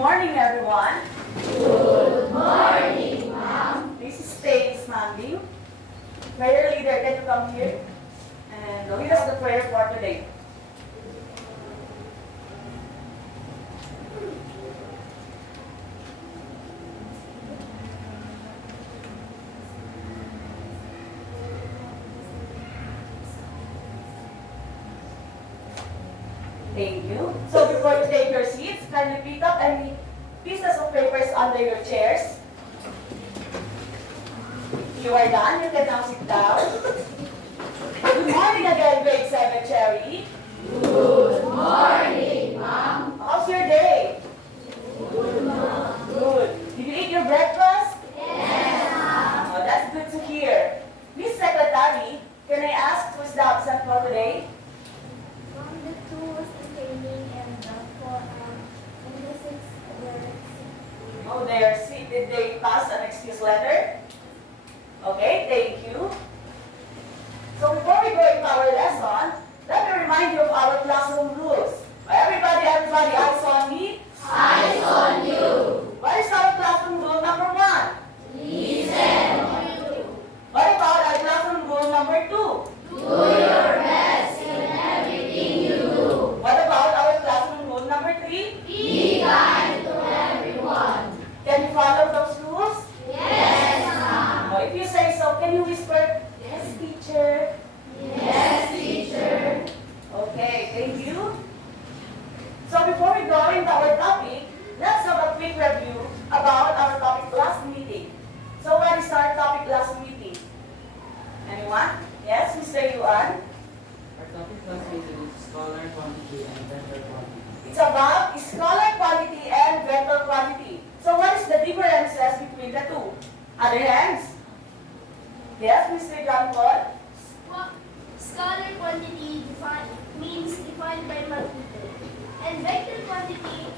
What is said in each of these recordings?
morning, everyone. Good morning, ma'am. This is Stace Manding. Prayer leader, can you come here and lead us the prayer for today? Thank you. So before you take your seats, kindly pick up any pieces of papers under your chairs. You are done. You can now sit down. Good morning again, grade 7 Cherry. Good morning, ma'am. How's your day? Good, ma'am. Good. Did you eat your breakfast? Yes, ma'am. Oh, that's good to hear. Miss Secretary, can I ask who's the absent for today? From the two was entertaining and the four and the six were sick. Oh, they are sick. Did they pass an excuse letter? Okay, thank you. So before we go into our lesson, let me remind you of our classroom rules. Everybody, eyes on me. Eyes on you. What is our classroom rule number 1? Listen. What about our classroom rule number 2? Do your best in everything you do. What about our classroom rule number 3? Be kind to everyone. Can you follow those rules? Yes, ma'am. If you say so, can you whisper, yes, teacher? Yes, teacher. Okay, thank you. So before we go into our topic, let's have a quick review about our topic last meeting. So what is our topic last meeting? Anyone? Yes, Mr. Yuan? Our topic last meeting is scholar quantity and vector quantity. It's about scholar quantity and vector quantity. So what is the differences between the two? Other hands? Yes, Mr. John Paul? Scholar quantity means defined by magnitude, and vector quantity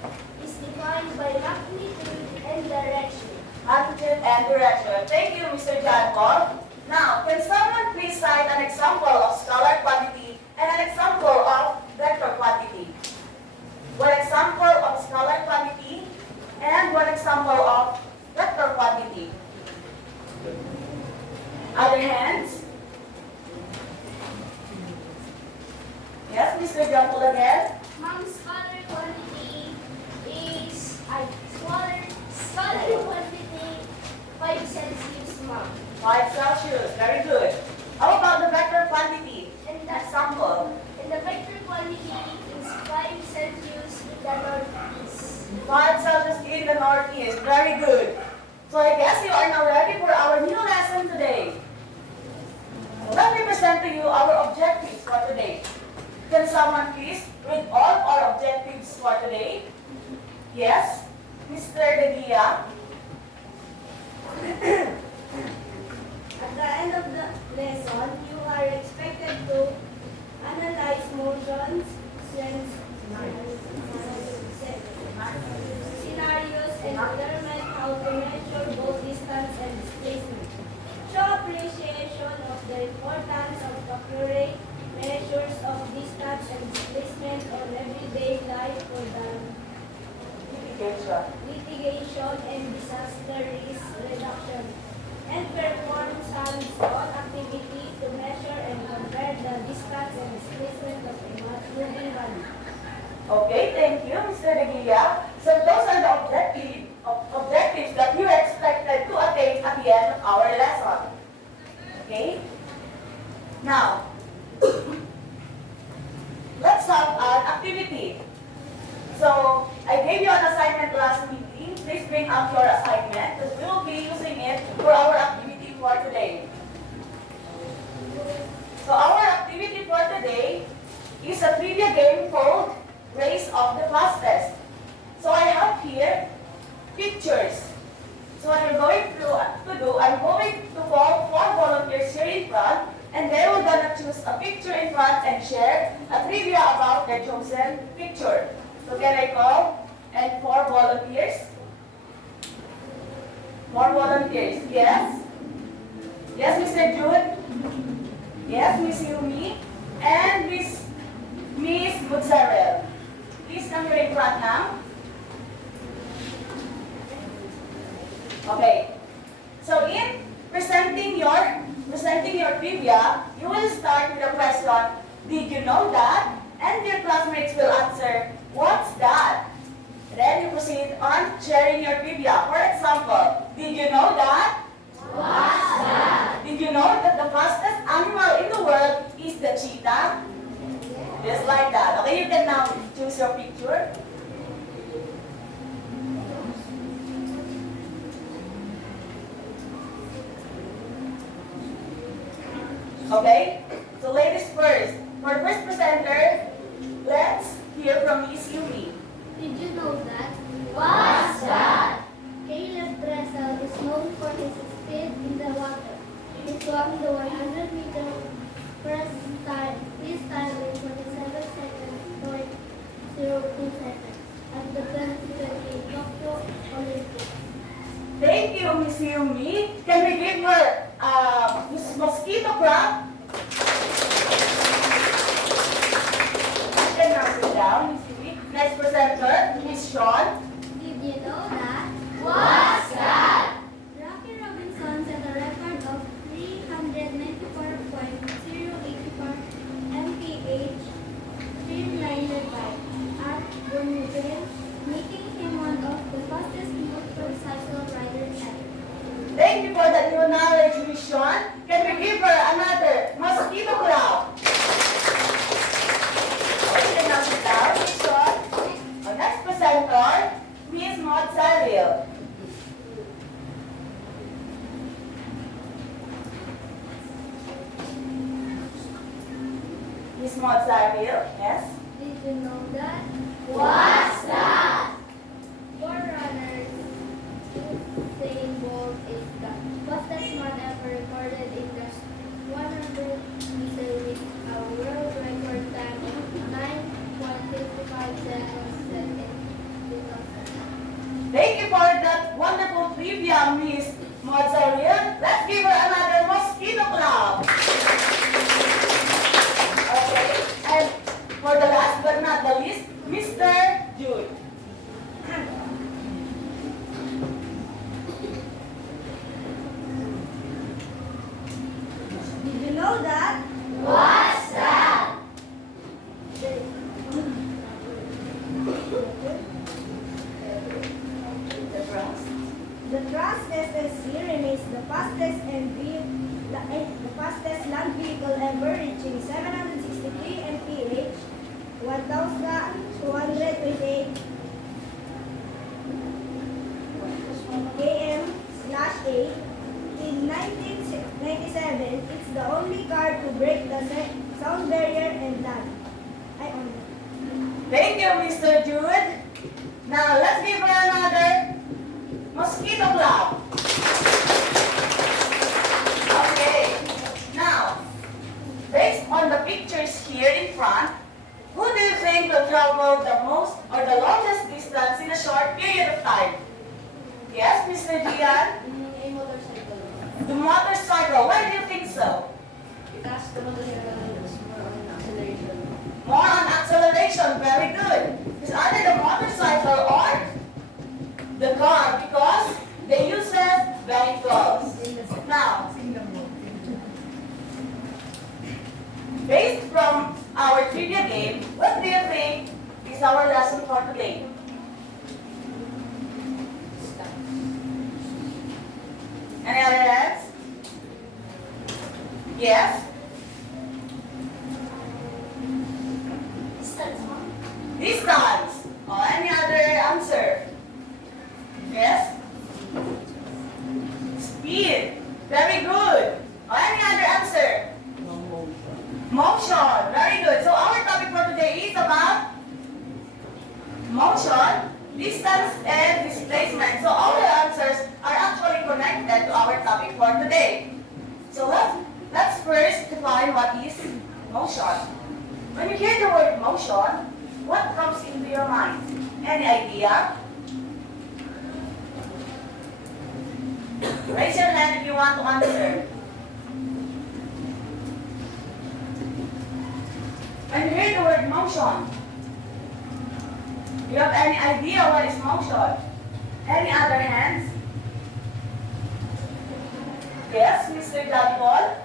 is defined by magnitude and direction. Magnitude and direction. Thank you, Mr. John Paul. Now, can someone please cite an example of scalar quantity and an example of vector quantity? One example of scalar quantity and one example of vector quantity. Other hands? Yes, Mr. John Paul again. Ma'am, scholar quantity is scholar quantity 5 Celsius, ma'am. 5 Celsius. Very good. How about the vector quantity? And An the example. And the vector quantity is 5 Celsius in the northeast. 5 Celsius in the northeast. Very good. So I guess you are now ready for our new lesson today. Let me present to you our objectives for today. Can someone please read all our objectives for today? Yes, Mr. De Gia. At the end of the lesson, you are expected to analyze motions, scenarios, and determine how to measure both distance and displacement. Show appreciation of the importance of accurate measures of distance and displacement on everyday life for the litigation and disaster risk reduction, and perform hands-on activity to measure and compare the distance and displacement of a moving body. Okay, thank you, Mr. De Gia. So those are the objectives that you expected to attain at the end of our lesson. Okay? Now, let's have an activity. So, I gave you an assignment last meeting. Please bring up your assignment because we will be using it for our activity for today. So, our activity for today is a trivia game called Race of the Fastest. So, I have here pictures. So, what I'm going to do, I'm going to call 4 volunteers here in front, and they will gonna choose a picture in front and share a trivia about their chosen picture. So can I call and 4 volunteers? 4 volunteers, yes? Yes, Mr. Jude? Yes, Miss Yumi? And Miss Butzarel. Please come here in front now. Okay. So in presenting your trivia, you will start with a question, did you know that? And your classmates will answer, what's that? Then you proceed on sharing your trivia. For example, did you know that? What's that? Did you know that the fastest animal in the world is the cheetah? Just like that. Okay, you can now choose your picture. Okay? So ladies first. For first presenter, let's hear from Miss Yumi. Did you know that? What's that? Caleb Dressel is known for his speed in the water. He swam the 100-meter freestyle in 47 seconds, 0.02 seconds at the 2020 Tokyo Olympics. Thank you, Miss Yumi. Can we give her Miss Mosquito clap? You can now sit down, Miss Yumi. Next presenter, Miss Sean. Did you know that? What's that? Rocky Robinson set a record of 394.084 mph 395 at Wimbledon, making him one of the fastest motorcycle riders ever. Thank you for that new knowledge, Miss Sean. Can we give her another mosquito clap? Okay, you can now sit down, Miss Sean. Our next presenter, Miss Maud Salcedo. Miss Maud Salcedo, yes? Did you know that? What's that? For runners, Usain Bolt is the fastest man ever recorded in the 100-meter with a world record time of 9.55 seconds set in 2000. Thank you for that wonderful trivia, Miss Mozzarella. Let's give her another mosquito clap. Okay, and for the last but not the least, Mr. Jude. Did you know that? What's that? The Trans SSC remains the fastest the fastest land vehicle ever, reaching 763 mph, 1,228 km/h. In 1997, it's the only car to break the sound barrier and land. Thank you, Mr. Jude. Now, let's give her another mosquito clap. Okay. Now, based on the pictures here in front, who do you think will travel the most or the longest distance in a short period of time? Yes, Mr. Gian? A motorcycle. The motorcycle. Why do you think so? Because the motorcycle is more on acceleration. More on acceleration. Very good. It's either the motorcycle or the car because they use vehicles. Now, based from our trivia game, what do you think is our lesson for today? Any other hands? Yes? Distance. Or any other answer? Yes? Speed. Very good. Or any other answer? Motion. Very good. So our topic for today is about motion, distance, and displacement. So all the answers are actually connected to our topic for today. So let's first define what is motion. When you hear the word motion, what comes into your mind? Any idea? Raise your hand if you want to answer. When you hear the word motion, do you have any idea what is motion? Any other hands? Yes, Mr. John Paul?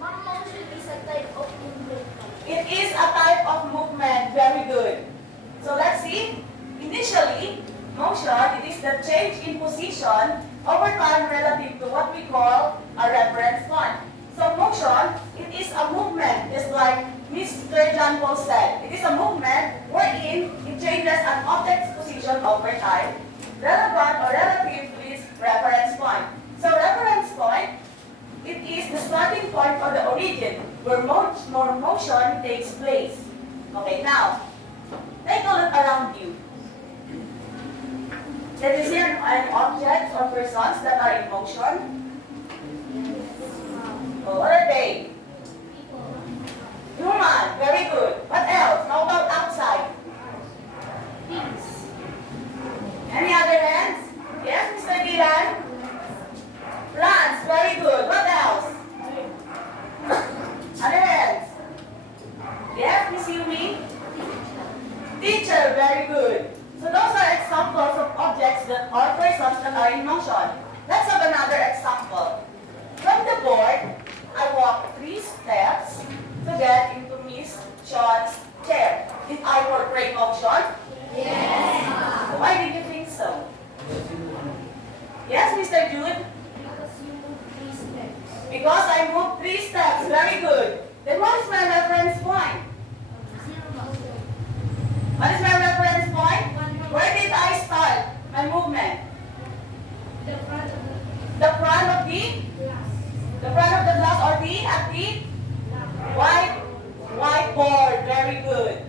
Ma'am, motion is a type of movement. It is a type of movement. Very good. So let's see. Initially, motion, it is the change in position over time relative to what we call a reference point. So motion, it is a movement, just like Mr. John Paul said. It is a movement wherein it changes an object's position over time, relevant or relative to its reference point. So reference point, it is the starting point or the origin where motion takes place. Okay, now, take a look around you. Can you see any objects or persons that are in motion? Oh, what are they? Human, very good. What else? How about outside? Any other hands? Yes, Mr. Dylan? Plants, very good. What else? Other hands? Yes, Miss Yumi? Teacher, very good. So those are examples of objects that or persons that are in motion. Let's have another example. From the board, I walked 3 steps to get into Miss Sean's chair. Did I portray motion? Yes. Why did you think so? Yes, Mr. Jude? Because you move 3 steps. Because I moved 3 steps. Very good. Then what is my reference point? What is my reference point? Where did I start my movement? The front of The front of the glass. glass or at the whiteboard. Very good.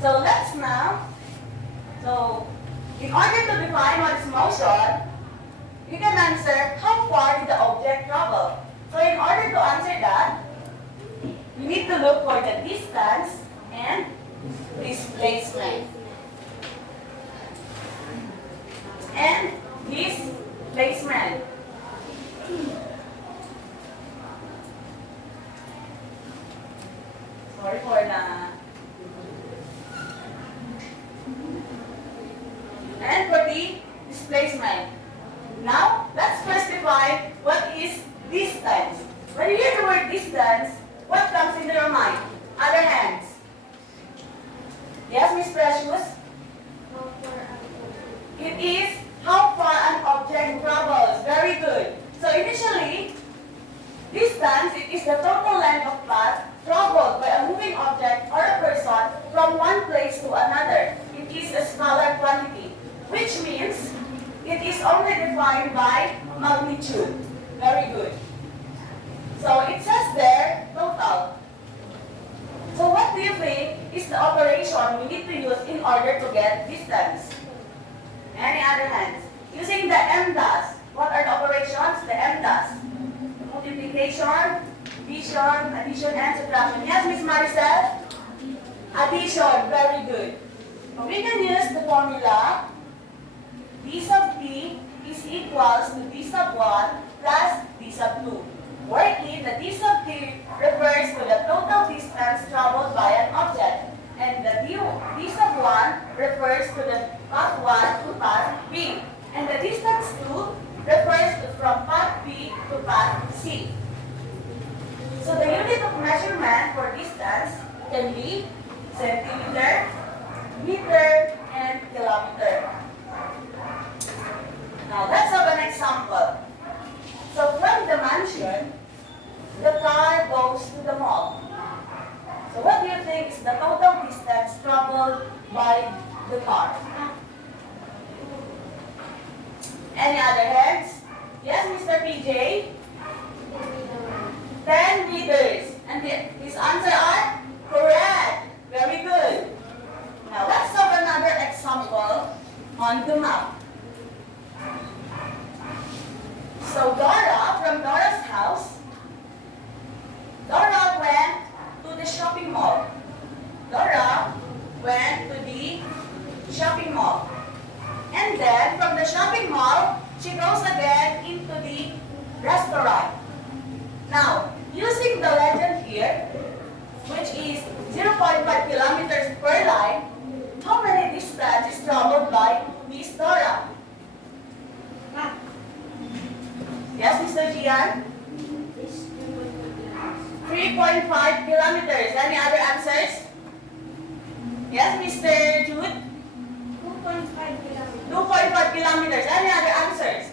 So let's now, in order to define what is motion, you can answer how far did the object travel. So in order to answer that, you need to look for the distance and displacement. And displacement. Sorry for the... And for the displacement. Now, let's first define what is distance. When you hear the word distance, what comes into your mind? Other hands. Yes, Miss Precious? It is how far an object travels. Very good. So initially, distance, it is the total length of path traveled by a moving object or a person from one place to another. It is a scalar quantity, which means it is only defined by magnitude. Very good. So it says there, total. So what do you think is the operation we need to use in order to get distance? Any other hands? Using the MDAS. What are the operations? The MDAS. Multiplication, division, addition, and subtraction. Yes, Miss Maricel? Addition. Very good. We can use the formula d sub t is equals to d sub 1 plus d sub 2. Wherein the d sub t refers to the total distance traveled by an object, and the d sub 1 refers to the path 1 to path B, and the distance 2 refers to from path B to path C. So the unit of measurement for distance can be centimeter, meter, and kilometer. Now let's have an example. So from the mansion, the car goes to the mall. So what do you think is the total distance traveled by the car? Any other hands? Yes, Mr. PJ? 10 meters. And his answer are correct. Very good. Now let's have another example on the map. So Dora, from Dora's house, Dora went to the shopping mall. Dora went to the shopping mall. And then from the shopping mall, she goes again into the restaurant. Now, using the legend here, which is 0.5 kilometers per line, how many distance is traveled by Miss Dora? Yes, Mr. Mr. Gian? 3.5 kilometers. Any other answers? Yes, Mr. Jude? 2.5 kilometers. 2.5 kilometers. Any other answers?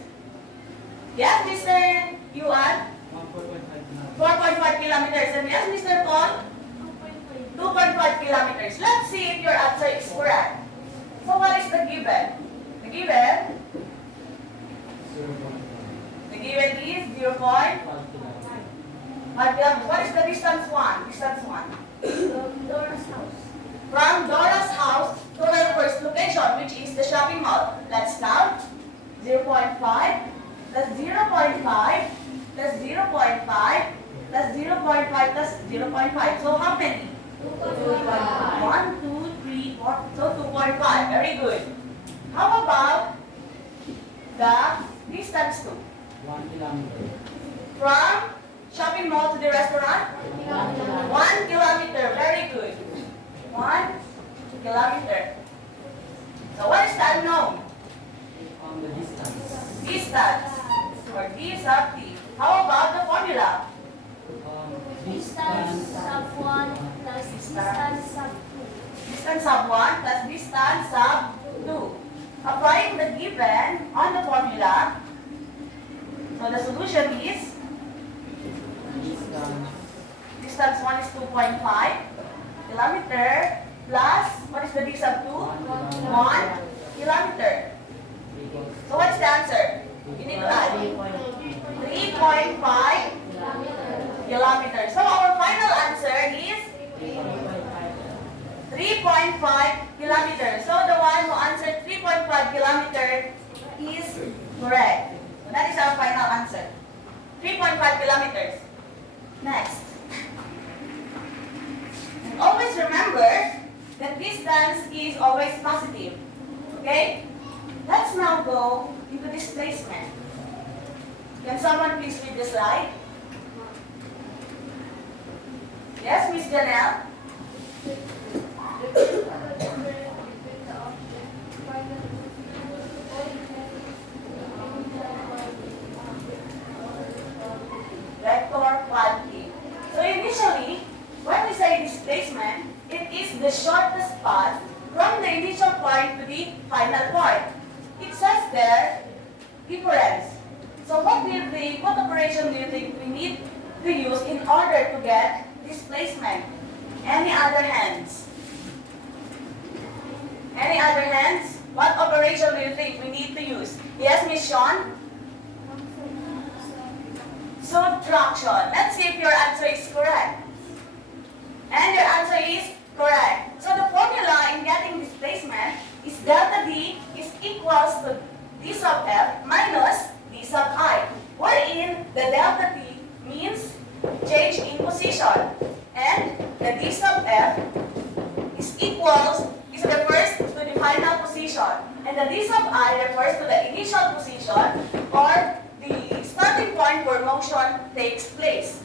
Yes, Mr. Yuan? 4.5 kilometers. And yes, Mr. Paul? 2.5 kilometers. Let's see if your answer is correct. So what is the given? The given is 0.5 kilometers. What is the distance one? Distance one. Dora's house. From Dora's house to her first location, which is the shopping mall. Let's count. 0.5 plus 0.5 plus 0.5 plus 0.5 plus 0.5. So how many? 2.5. 1, 2, 3, 4. So 2.5. Very good. How about the distance to? 1 kilometer. From shopping mall to the restaurant? 1 kilometer. Very good. 1 kilometer. So what is the unknown? The distance. Distance. Or D sub T. How about the formula? Distance sub 1 plus distance sub 2. Distance sub 1 plus distance sub 2. Applying the given on the formula, so the solution is distance 1 is 2.5 kilometer plus, what is the d sub 2? 1 kilometer. So what's the answer? You need to add 3.5 kilometers. So our final answer is 3.5 kilometers. So the one who answered 3.5 kilometers is correct. So that is our final answer. 3.5 kilometers. Next. And always remember that distance is always positive. Okay? Let's now go into displacement. Can someone please read the slide? Yes, Miss Janelle? Vector quantity. So initially, when we say displacement, it is the shortest path from the initial point to the final point. It says there, difference. So what operation do you think we need to use in order to get displacement? Any other hands? Any other hands? What operation do you think we need to use? Yes, Miss Sean? Subtraction. Let's see if your answer is correct. And your answer is correct. So the formula in getting displacement is delta D is equals to D sub F minus D sub I, wherein the delta T means change in position and the D sub F is refers to the final position and the D sub I refers to the initial position or the starting point where motion takes place.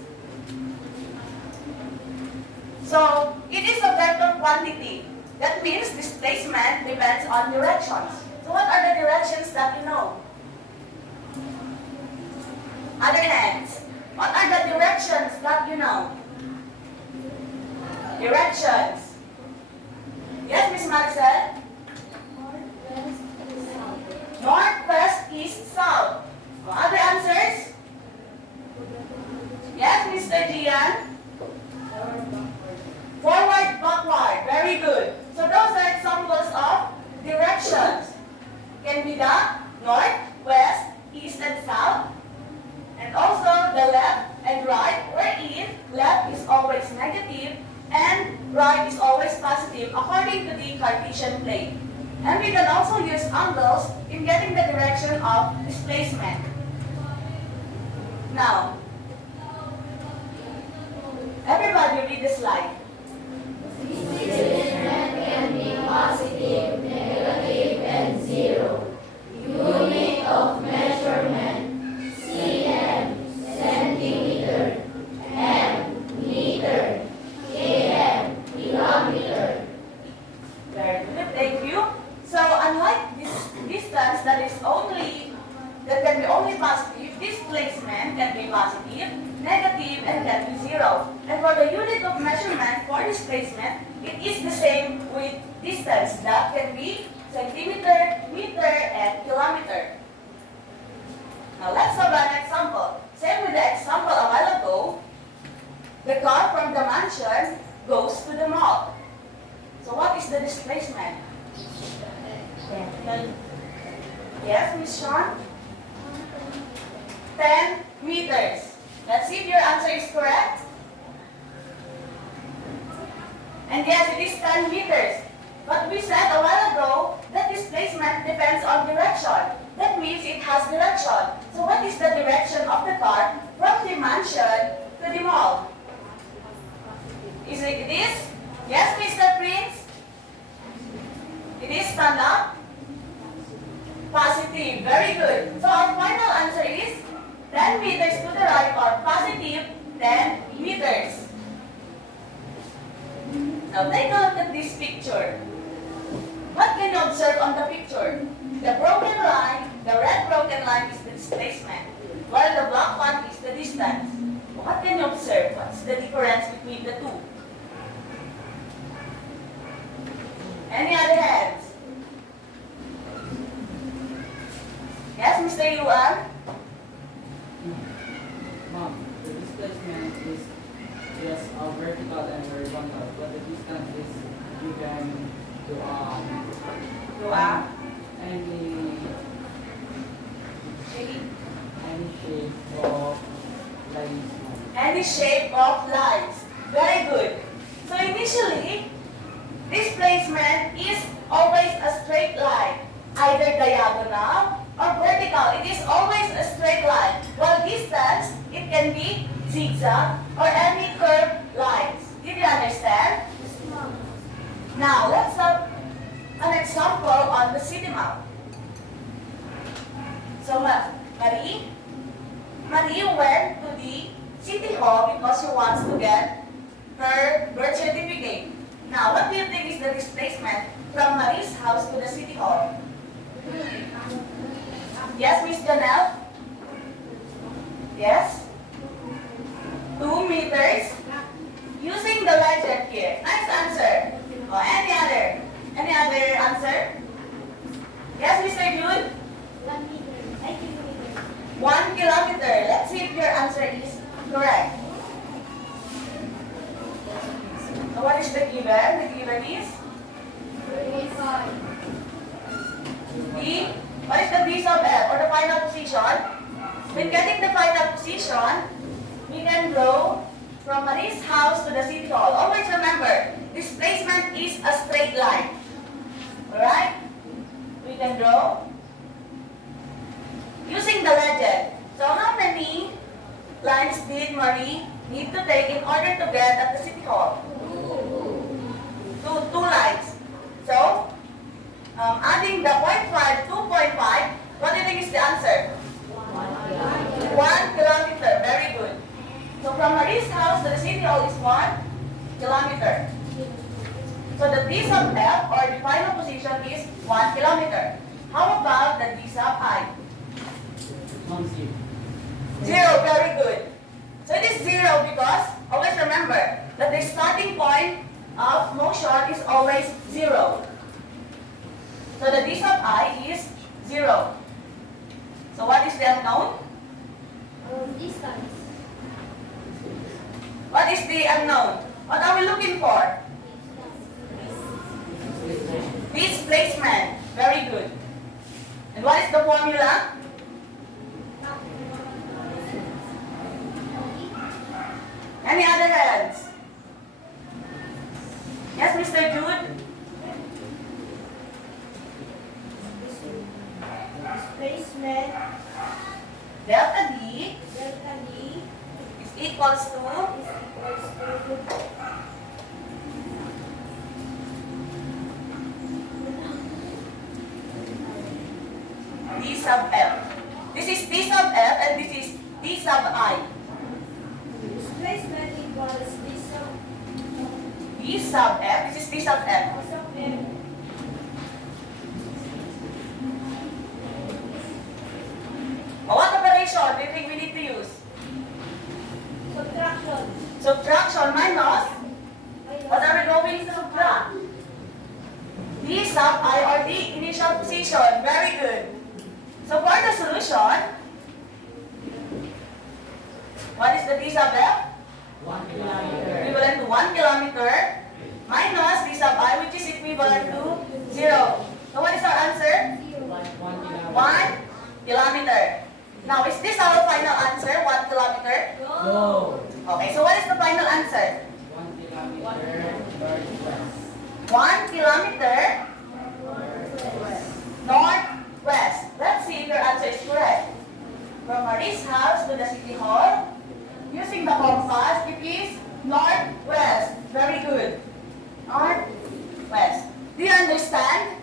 So it is a vector quantity. That means displacement depends on directions. So what are the directions that you know? Other hands. What are the directions that you know? Directions. Yes, Miss Maricel? North, west, east, south. Other answers? Yes, Mr. Gian? Forward, backward. Very good. So those are examples of directions. Can be the north, west, east, and south. And also the left and right, wherein left is always negative and right is always positive according to the Cartesian plane. And we can also use angles in getting the direction of displacement. Now, everybody read the slide. Displacement can be positive, negative, and zero. Unit of measurement, cm, centimeter, m, meter, km, kilometer. Very good, thank you. So unlike this distance that can be only positive, displacement can be positive, negative, and can be zero. And for the unit of measurement for displacement, it is the same with distance. That can be centimeter, meter, and kilometer. Now let's have an example. Same with the example a while ago, the car from the mansion goes to the mall. So what is the displacement? Yes, Miss Sean? 10 meters. Let's see if your answer is correct. And yes, it is 10 meters. But we said a while ago that displacement depends on direction. That means it has direction. So what is the direction of the car from the mansion to the mall? Is it this? Yes, Mr. Prince? It is stand up? Positive. Very good. So our final answer is 10 meters to the right or positive 10 meters. Now take a look at this picture. What can you observe on the picture? The broken line, the red broken line is the displacement, while the black one is the distance. What can you observe? What's the difference between the two? Any other hands? Yes, Mr. Yuan? Ma'am, the displacement is just vertical and horizontal, but the distance is given to any shape of lines. Any shape of lines. Very good. So initially, displacement is always a straight line, either diagonal or vertical. It is always a straight line. While distance, it can be zigzag or any curved lines. Did you understand? Now, let's have an example on the city map. So, Marie went to the city hall because she wants to get her birth certificate. Now, what do you think is the displacement from Marie's house to the city hall? Yes, Miss Janelle? Yes? 2 meters? Using the legend here. Nice answer. Oh, any other? Any other answer? Yes, Mr. Jude? 1 meter. 1 kilometer. Let's see if your answer is correct. So what is the given? The given is what is the B sub F or the final position? When getting the final position, we can go from Marie's house to the city hall. Always remember, displacement is a straight line. Alright? We can draw using the legend. So how many lines did Marie need to take in order to get at the city hall? Two lines. So, adding the 0.5, 2.5, what do you think is the answer? 1 kilometer. Very good. So from Marie's house to the city hall is 1 kilometer. So the D sub F or the final position is 1 kilometer. How about the D sub I? 0. Very good. So it is 0 because always remember that the starting point of motion is always 0. So the D sub I is 0. So what is the unknown? Distance. What is the unknown? What are we looking for? Displacement. Very good. And what is the formula? Any other hands? Yes, Mr. Jude? Displacement Delta D delta D is equals to is equals to D sub F. This is D sub F and this is D sub I. displacement equals D sub F, this is D sub F. sub M What operation do you think we need to use? Subtraction minus. What are we going to subtract? D sub I or the initial position. Very good. So for the solution, what is the D sub F? 1 kilometer. Equivalent to 1 kilometer minus D sub I, which is equivalent to 0. So what is our answer? 1 kilometer. 1 kilometer. Now, is this our final answer, 1 kilometer? No. Okay, so what is the final answer? 1 kilometer northwest. 1 kilometer northwest. Let's see if your answer is correct. From Marie's house to the city hall, using the compass, it is northwest. Very good. Northwest. Do you understand?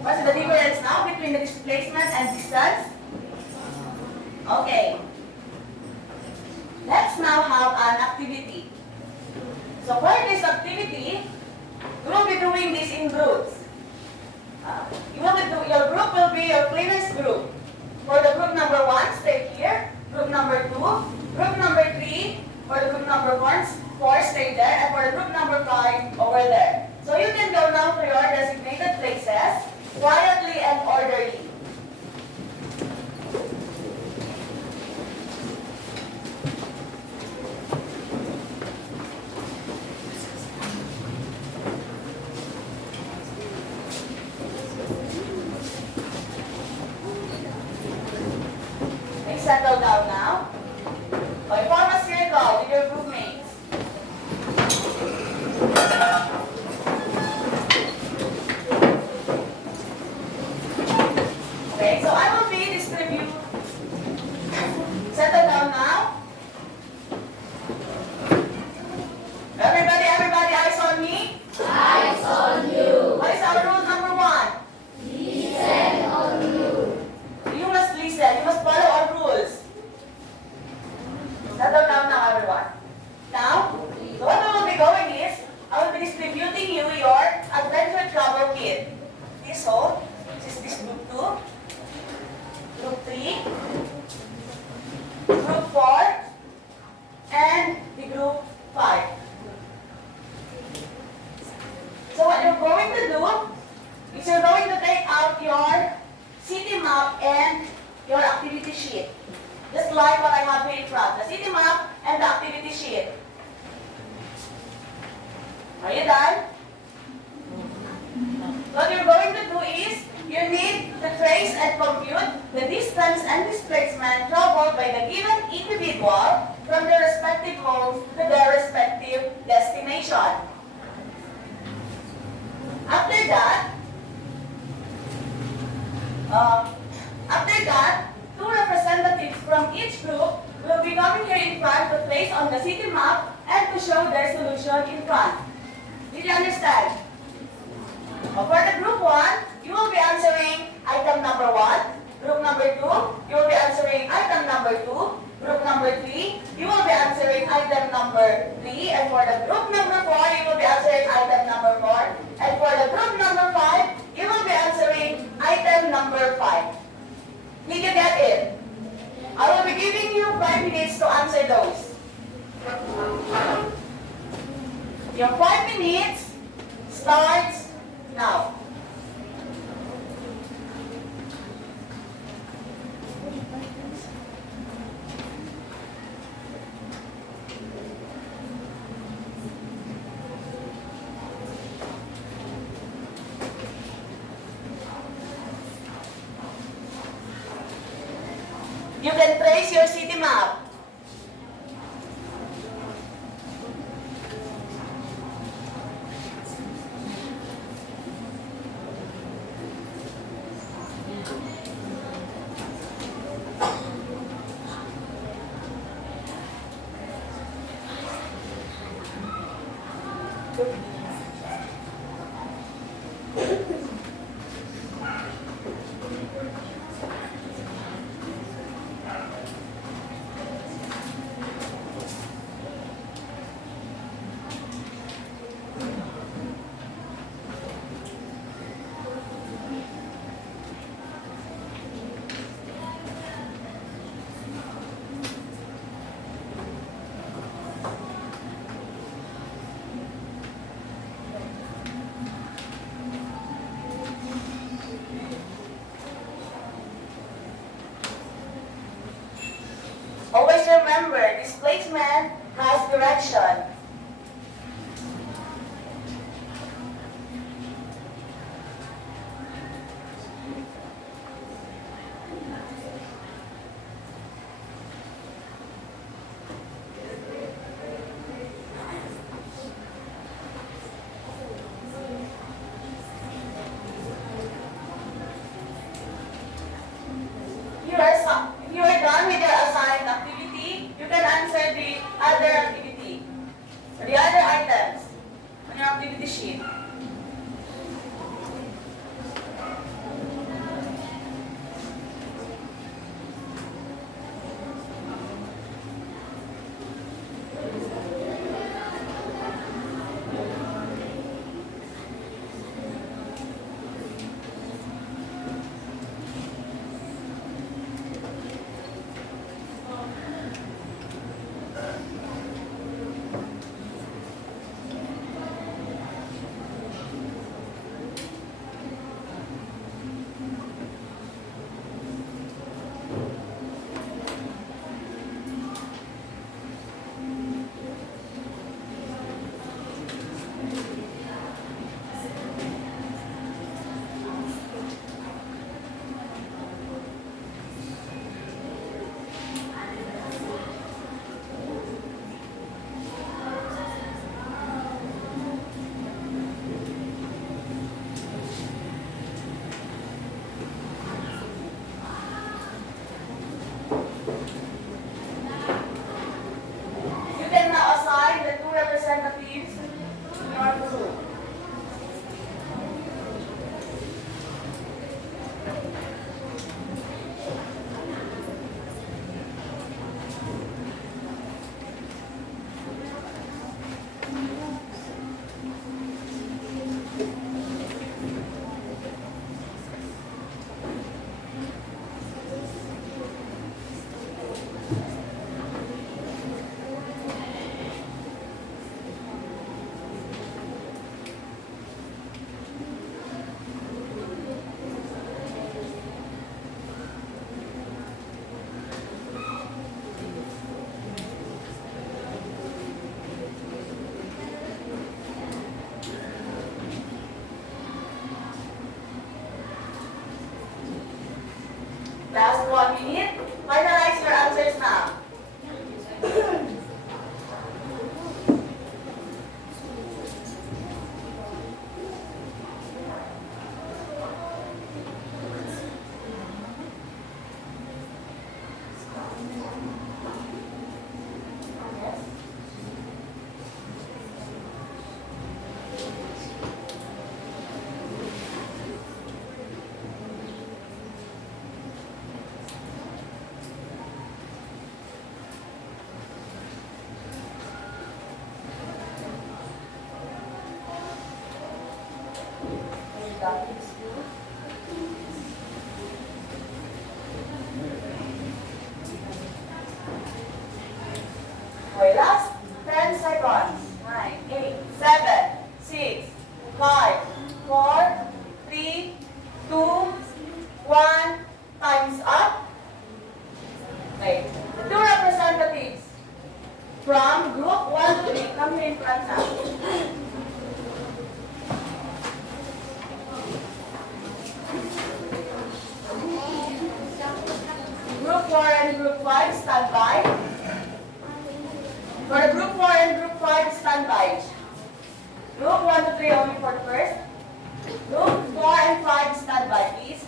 What's the difference now between the displacement and distance? Okay. Let's now have an activity. So for this activity, we will be doing this in groups. Your group will be your cleanest group. For the group number 1, stay here. Group number 2. Group number 3. For the group number 4, stay there. And for the group number 5, over there. So you can go now to your designated places, quietly and orderly. Settle down now. Okay, form a circle with your group mates. Okay, so I will be distribute. Settle down now. Everybody, eyes on me. Eyes on you. What is our rule number 1? Listen on you. You must listen. You must follow our rules. Settle down now, everyone. Now, so what we will be going is, I will be distributing you your adventure travel kit. This whole, this is this group 2, group 3, group 4, and the group 5. So what you're going to do is you're going to take out your city map and your activity sheet. Just like what I have here in front, the city map and the activity sheet. Are you done? What you're going to do is, you need to trace and compute the distance and displacement traveled by the given individual from their respective homes to their respective destination. After that, 2 representatives from each group will be coming here in front to place on the city map and to show their solution in front. Did you understand? For the group 1, you will be answering item number 1. Group number 2, you will be answering item number 2. Group number 3, you will be answering item number 3. And for the group number 4, you will be answering item number 4. And for the group number 5, you will be answering item number 5. Did you get it? I will be giving you 5 minutes to answer those. Your 5 minutes starts now. You can trace your city map. Always remember, displacement has direction. If you are done with your assigned activity, you can answer the other activity, or the other items on your activity sheet. You can now assign the two representatives in your group. Last 1 minute. Finalize your answers now. Okay, last 10 seconds. 9, 8, 7, 6, 5, 4, 3, 2, 1. Time's up. Okay. The two representatives from group 1 to 3 come here in front now. Group 4 and Group 5, stand by. For the Group 4 and Group 5, stand by. Group 1 to 3 only for the first. Group 4 and 5, stand by, please.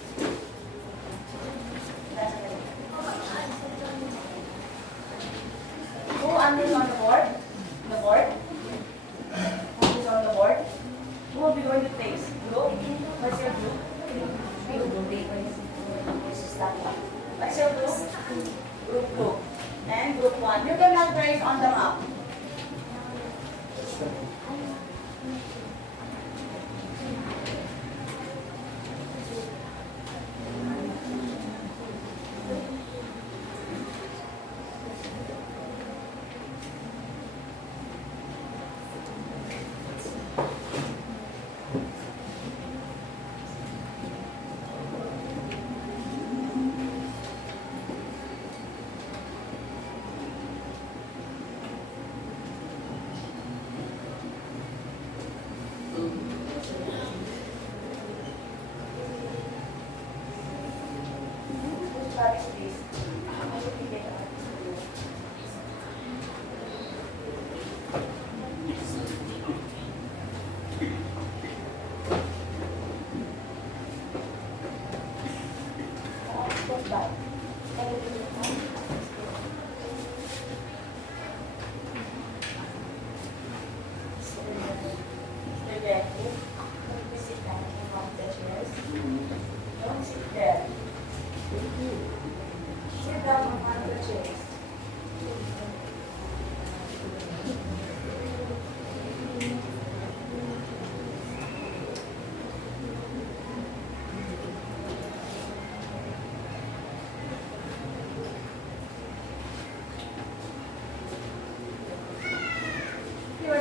Who is on the board? The board? Who is on the board? Who will be going to place? Group? What's your group? What's your group? Group 2. And Group 1. You can have grades on the map.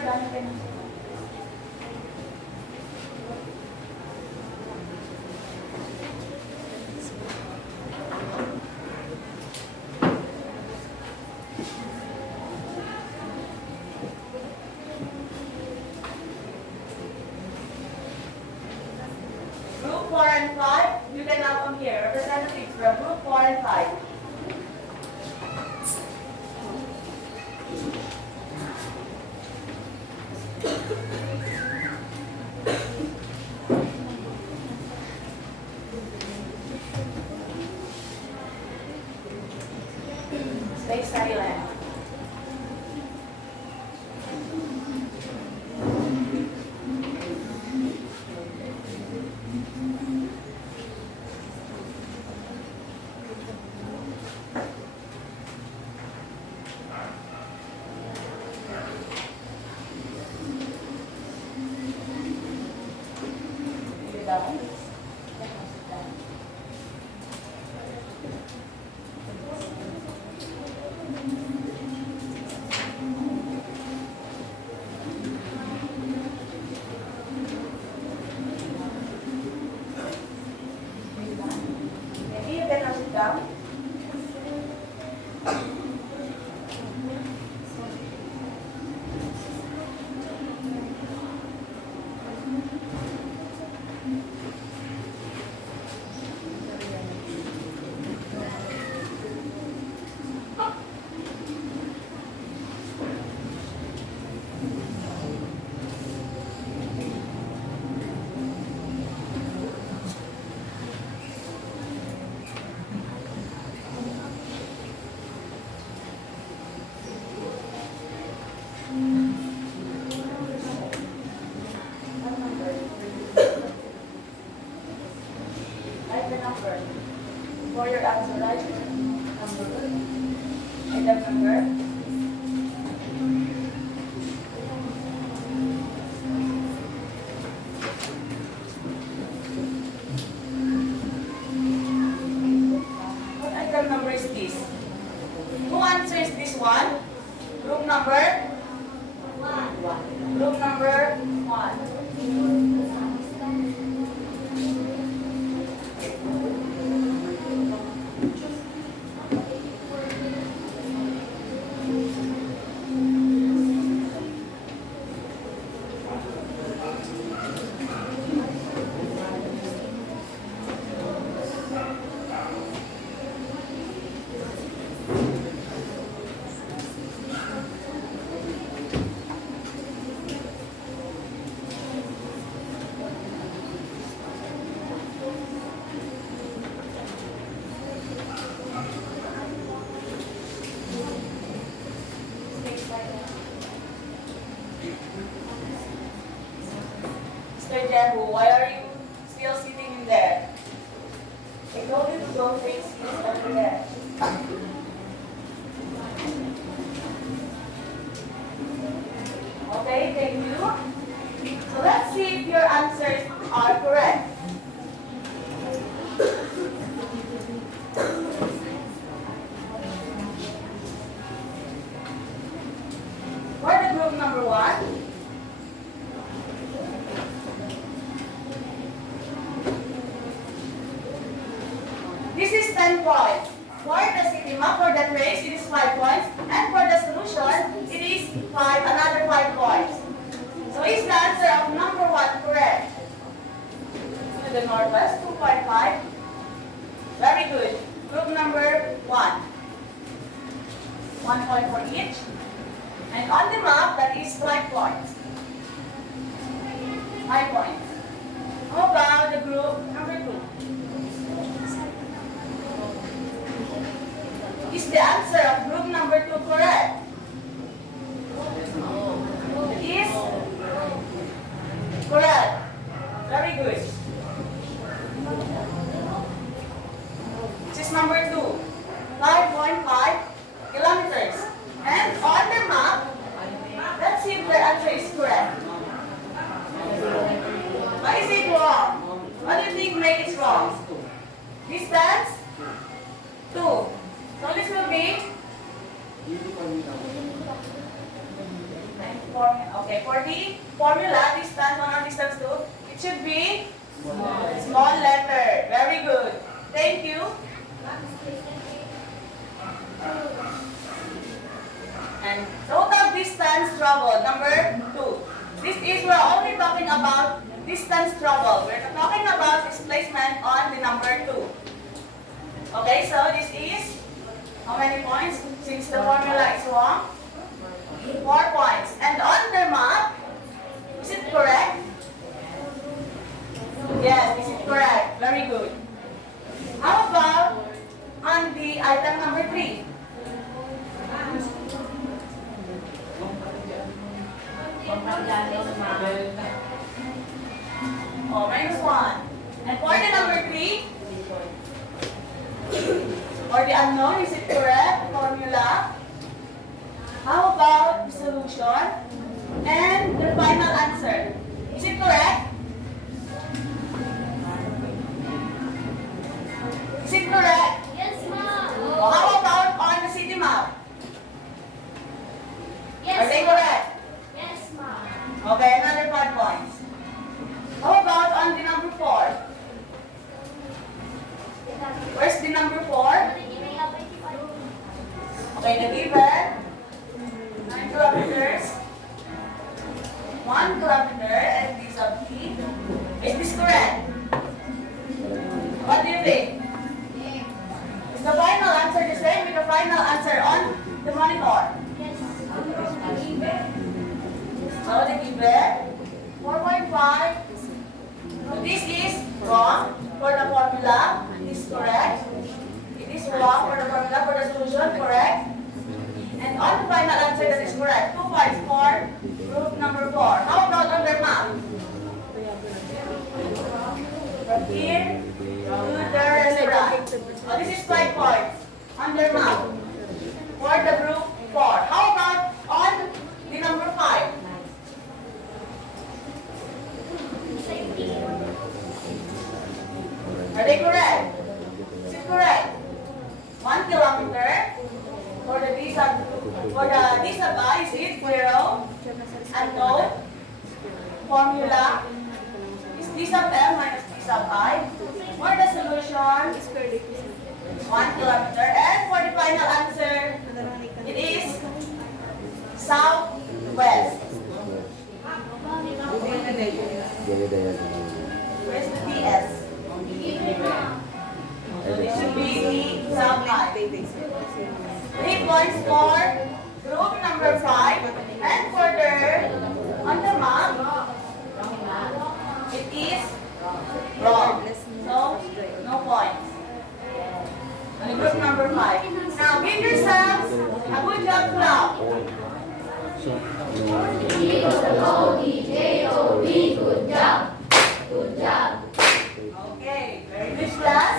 gamit ka na. Group 4 and 5, you can now come here. Representatives from group 4 and 5. Stay silent. Sit down. Sit down. Maybe you can now sit down. What number? Write the number. For your answer, write number. Item number. What item number is this? Who answers this one? Group number? One. Group number 1. Mr. Jehu, why are you still sitting in there? I told you to go fix this over there. Okay, thank you. So let's see if your answers are correct. For the group number 1, this is 10 points. For the city map, for the trace, it is 5 points. And for the solution, it is another 5 points. So is the answer of number 1 correct? To the northwest, 2.5. Very good. Group number 1. 1 point for each. And on the map, that is 5 points. 5 points. How about the group number 2? Is the answer of group number 2 correct? It is correct. Very good. This is number 2. 5.5 kilometers. And on the map, let's see if the answer is correct. Why is it wrong? What do you think makes it wrong? Distance? 2. So this will be formula? Okay, for the formula, distance 1 or distance 2, it should be small letter. Very good. Thank you. And total distance traveled, number 2. This is, we're only talking about distance traveled. We're talking about displacement on the number 2. Okay, so this is, how many points? Since the formula is wrong, 4 points. And on the map, is it correct? Yes, is it correct? Very good. How about on the item number 3? Oh, -1. And for the number 3, or the unknown, is it correct? Formula. How about the solution? And the final answer. Is it correct? Is it correct? Yes, ma'am. Or how about on the city map? Yes, Are they ma'am. correct? Yes, ma'am. Okay, another 5 points. How about on the number 4? Where's the number 4? Okay, the given 9 kilometers, 1 kilometer, and this of t. Is this correct? What do you think? Is the final answer the same with the final answer on the monitor? Yes. So the given 4.5. So this is wrong for the formula. It is correct. It is wrong for the formula, for the solution, correct. And on the final answer, that is correct. 2 points for group number 4. How about on their map? From here to the restaurant. Oh, this is 5 points on their map for the group 4. How about on the number 5? Are they correct? Is it correct? 1 kilometer for the D sub I, is it 0? Unknown. Formula is D sub M minus D sub I. For the solution, 1 kilometer. And for the final answer, it is southwest. Where's the DS? So this should be the south I. 3 points for group number 5. And further, on the map, it is wrong. So, no points. On group number 5. Now, give yourselves a good job clap. G-O-D, good job. Good job. Okay, very good class.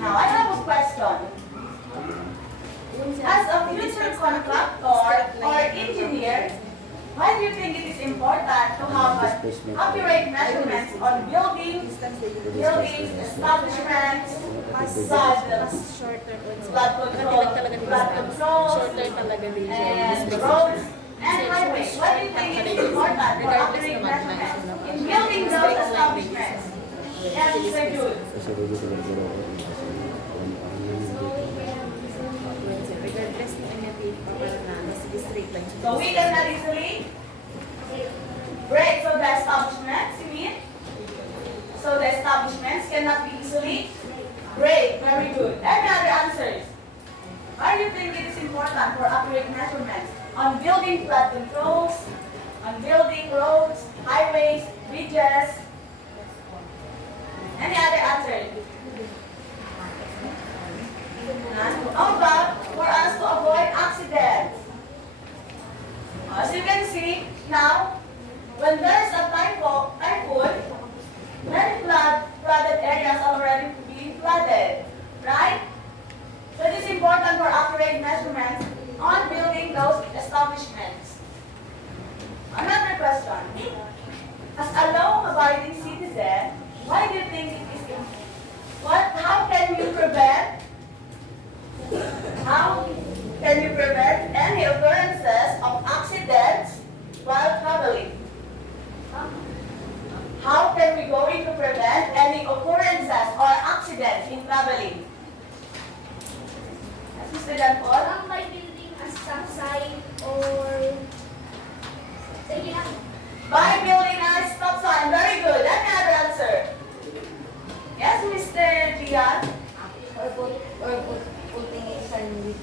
Now, I have a question. As a future contractor or engineer, why do you think it is important to have accurate measurements on buildings, establishments, flood controls, and roads and highways? Why do you think it is important for accurate measurements in building those establishments? Yes, very good. So we cannot easily break. So the establishments, you mean? So the establishments cannot be easily break. Very good. Any other answers? Why do you think it is important for accurate measurements on building flood controls, on building roads, highways, bridges? Any other answers? None? How about for us to avoid accidents? As you can see, now, when there is a typhoon, many flooded areas already being flooded, right? So it is important for accurate measurements on building those establishments. Another question. As a law-abiding citizen, why do you think it is how can you prevent any occurrences of accidents traveling? Yes, Mr. John Paul? By building a stop sign or... Sige lang. By building a stop sign. Very good. Any other answer? Yes, Mr. Gian? Putting a sign with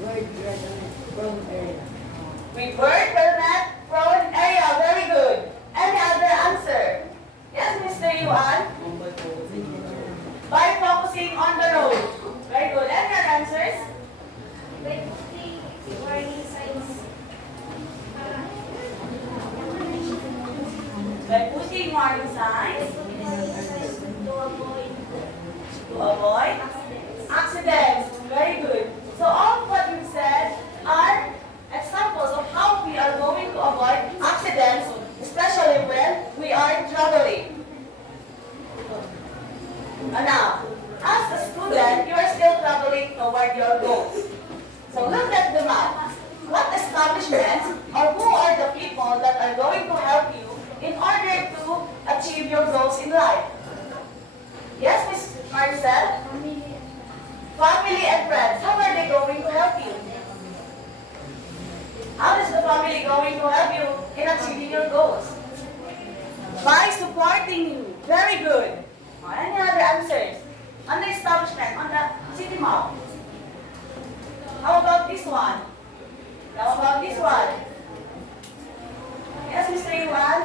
word rather than from area. With word will not prone area. Very good. Any other answer? Yes, Mr. Yuan? By focusing on the road. Very good. Any other answers? By putting warning signs. By putting warning signs To avoid to avoid accidents. Very good. So all of what we've said are examples of how we are going to avoid accidents, especially when we are traveling. And now, as a student, you are still traveling toward your goals. So look at the map. What establishments or who are the people that are going to help you in order to achieve your goals in life? Yes, Miss Marcel? Family and friends. How are they going to help you? How is the family going to help you in achieving your goals? By supporting you. Very good. Any other answers? On the establishment, on the city map. How about this one? How about this one? Yes, Mr. Yuan?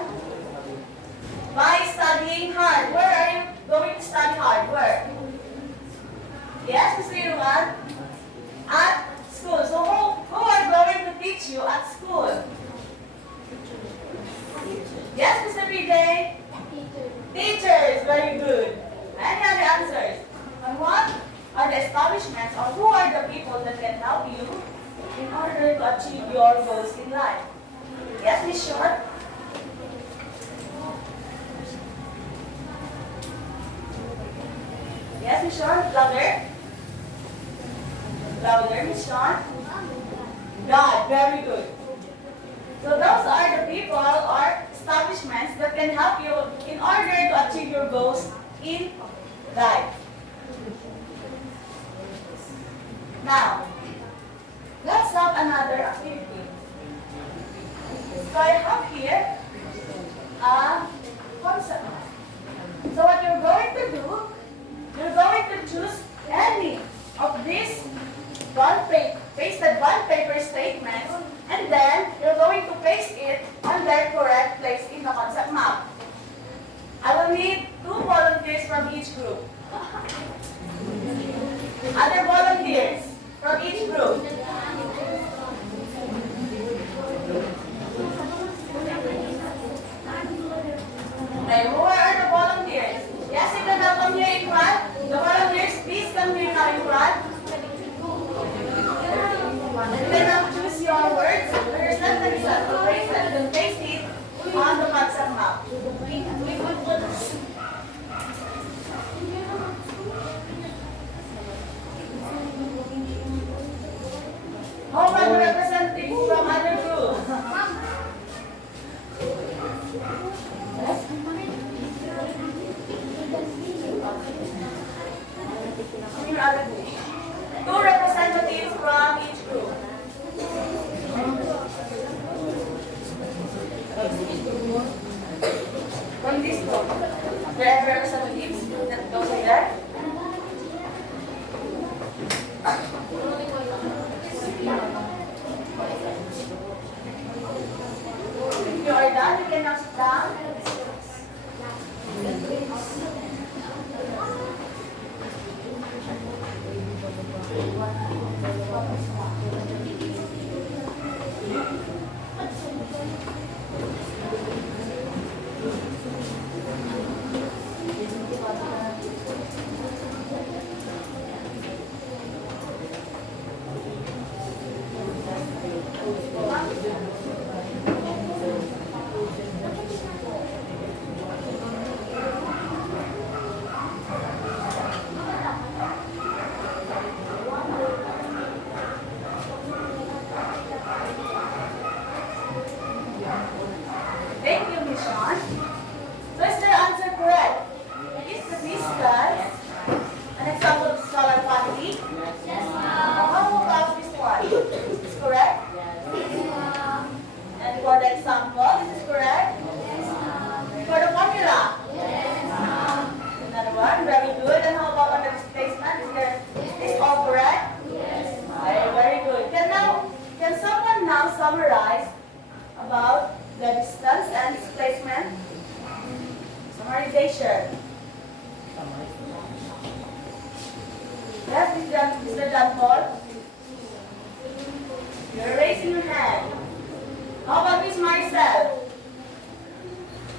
By studying hard. Where are you going to study hard? Where? Yes, Mr. Yuan? At school. So who are going to teach you at school? Yes, Mr. PJ? Teachers. Very good. Any other answers? And what are the establishments or who are the people that can help you in order to achieve your goals in life? Yes, Miss Short? Yes, Miss Short? Louder? Louder, Miss Short? God, very good. So those are the people or establishments that can help you in order to achieve your goals in life. Now, let's have another activity. So I have here a concept map. So what you're going to do, you're going to choose any of these pasted bond paper statements, and then you're going to paste it on their correct place in the concept map. I will need 2 volunteers from each group. Other volunteers from each group. Okay, who are the volunteers? Yes, you can now come here in front. The volunteers, please come here now in front. And then now choose your words, or your sentences, or phrases, and then paste it on the concept map. How about the representatives from other groups? Your other group. 2 representatives from each group. From this group. There are representatives that goes in there. If you are done, you can now sit down. Thank you, Mission. So is their answer correct? Is the distance summarize about the distance and displacement. Summarization. Yes, Mr. John Paul. You're raising your hand. How about Miss Marcel?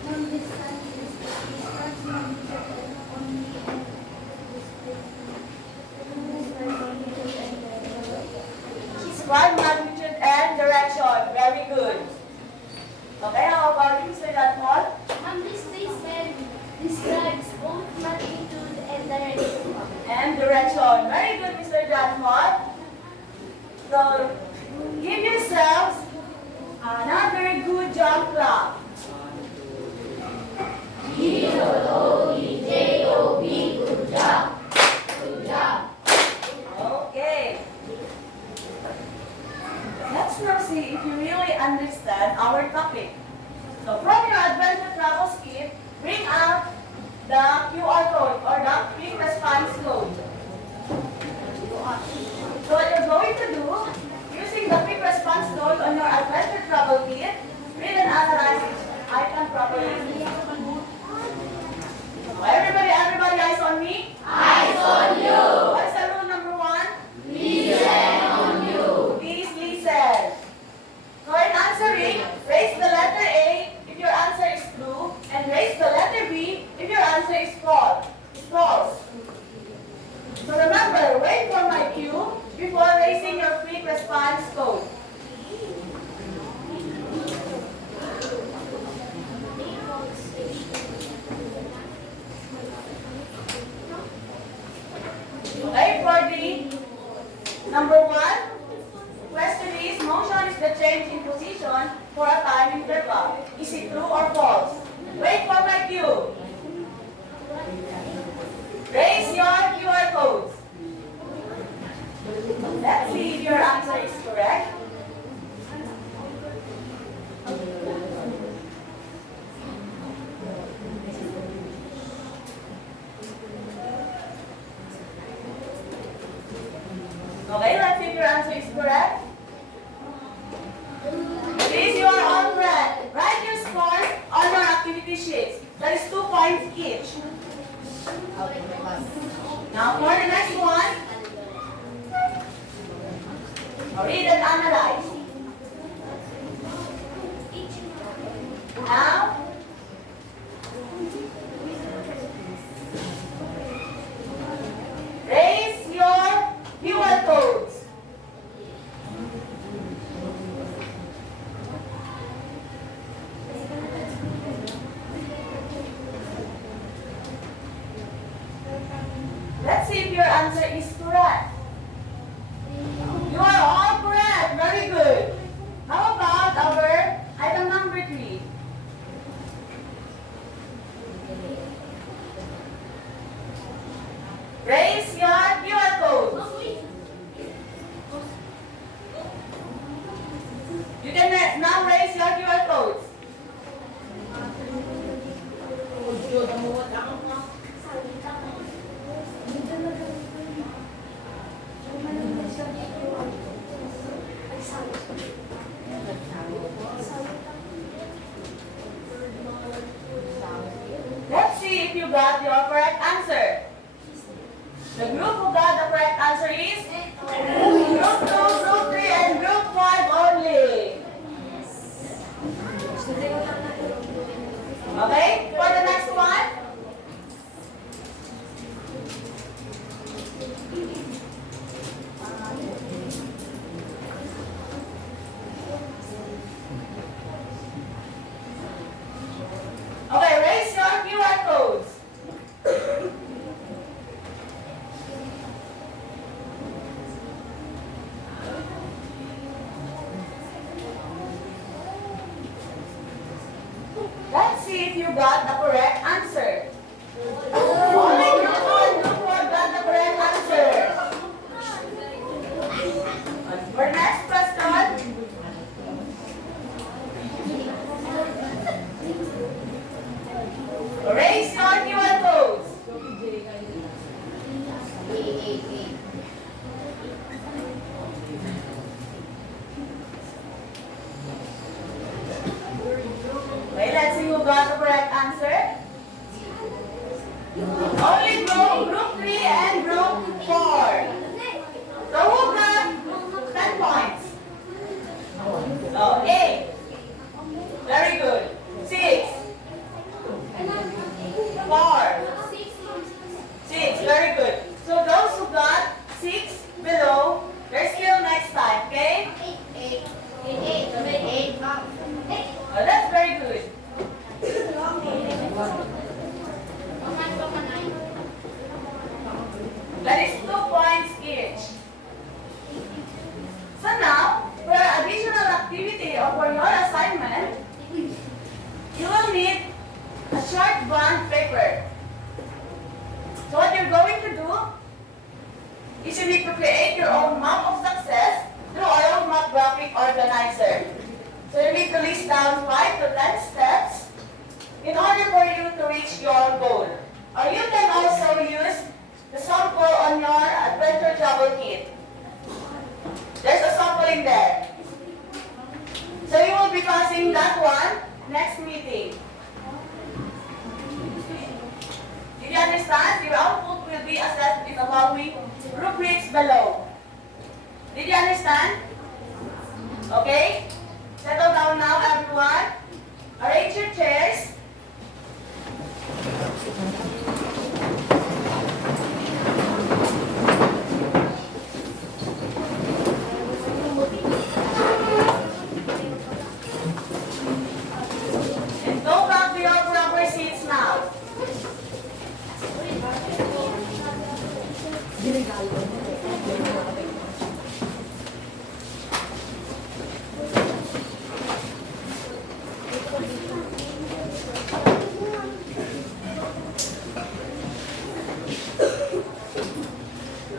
Long distance is the distance measured only and Describe magnitude and direction. Very good. Okay, how about you, Mr. John Paul? This statement describes both magnitude and direction. And direction. Very good, Mr. John Paul. So, give yourselves another good jump clap. G-O-O-D-J-O-B, good job. Good job. Okay. Let's now see if you really understand our topic. So, from your adventure travel kit, bring up the QR code or the quick response code. So, what you're going to do, using the quick response code on your adventure travel kit, read and analyze each item properly. So, everybody, eyes on me? Eyes on you. What's the rule number 1? Listen on you. Please listen. So in answering, raise the letter A if your answer is true, and raise the letter B if your answer is false. So remember, wait for my cue before raising your quick response code. Okay, for the number 1, question is, motion is the change in position for a time interval. Is it true or false? Wait for my cue. Raise your QR codes. Let's see if your answer is correct. Okay, let's see if your answer is correct. Please, you are all correct. Write your scores on your activity sheets. That is 2 points each. Now for the next one, read and analyze. Now, raise your QR codes. Let's see if your answer is correct. You are all correct. Very good. How about our item number 3? Raise your QR codes. You can now raise your QR codes. Let's see if you got your correct answer. The group who got the correct answer is Group 2, Group 3, and Group 5 only. Okay, for the next one. Okay, raise your QR codes. Let's see if you got the correct answer. Only Group 2 and Group 4 got the correct answer. For the next question, raise your QR codes. let's see who got the correct answer. Only group 3 and group 4. So who got 10 points? Oh, 8. Very good. 6. 4. 6. Very good. So those who got 6 below, they're still next time, okay? Oh, that's very good. That is 2 points each. So now, for additional activity or for your assignment, you will need a short bond paper. So what you're going to do is you need to create your own map of success through our own map graphic organizer. So you need to list down 5 to 10 steps in order for you to reach your goal. Or you can also use the sample on your adventure travel kit. There's a sample in there. So you will be passing that one next meeting. Did you understand? Your output will be assessed in the following rubrics below. Did you understand? Okay? Settle down now, everyone. Arrange your chairs. And go back to your proper seats now.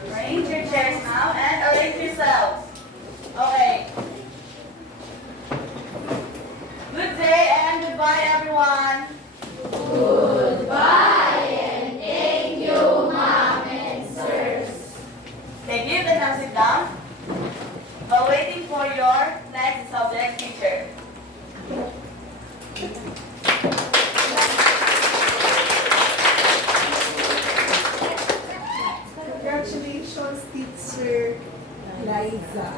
Arrange your chairs now and arrange yourselves. Okay. Good day and goodbye, everyone. Okay, give the now sit down while waiting for your next subject teacher. Congratulations, Teacher Liza.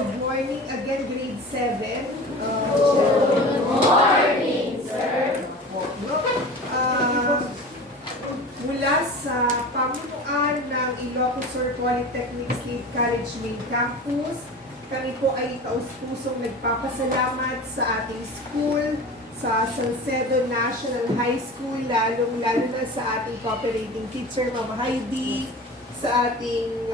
Good morning again, grade 7. Good morning, sir. Mula sa pamunuan ng Ilocos Sur Polytechnic State College Main Campus, kami po ay taus-pusong nagpapasalamat sa ating school, sa Salcedo National High School, lalong-lalo na sa ating cooperating teacher, Ma'am Heidi, sa ating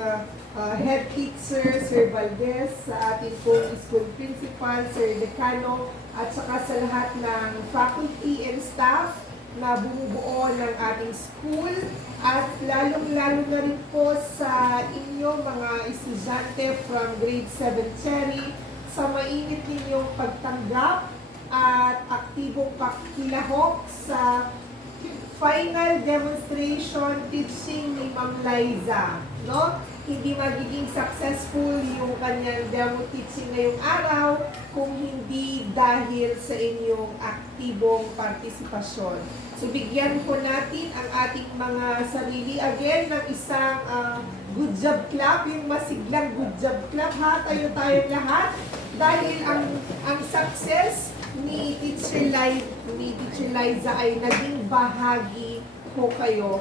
head teacher, Sir Valdez, sa ating pong school principal, Sir Decano, at saka sa lahat ng faculty and staff na bumubuo ng ating school, at lalong-lalo na rin po sa inyo mga estudyante from grade 7 Cherry sa mainit ninyong pagtanggap at aktibong pakikilahok sa final demonstration teaching ni Ma'am Liza, no? Hindi magiging successful yung kanyang demo teaching ngayong araw kung hindi dahil sa inyong aktibong partisipasyon. So bigyan po natin ang ating mga sarili again ng isang good job clap, yung masiglang good job clap, ha? Tayo lahat dahil ang success ni Teacher Liza ay naging bahagi po kayo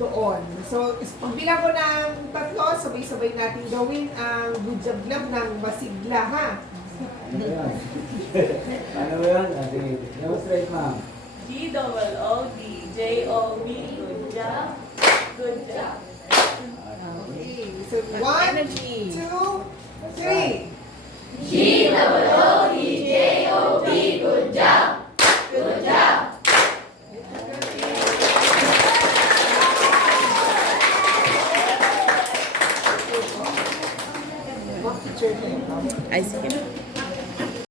doon. So, pagbilang ko ng 3, sabay-sabay natin gawin ang good job clap ng masigla, ha? Ano ba yun? Sige, demonstrate, ma'am. G-O-O-D-J-O-B. Good job. Good job. Okay, so 1, 2, 3. G-O-O-D-J-O-B, good job! Good job! Ay, sige.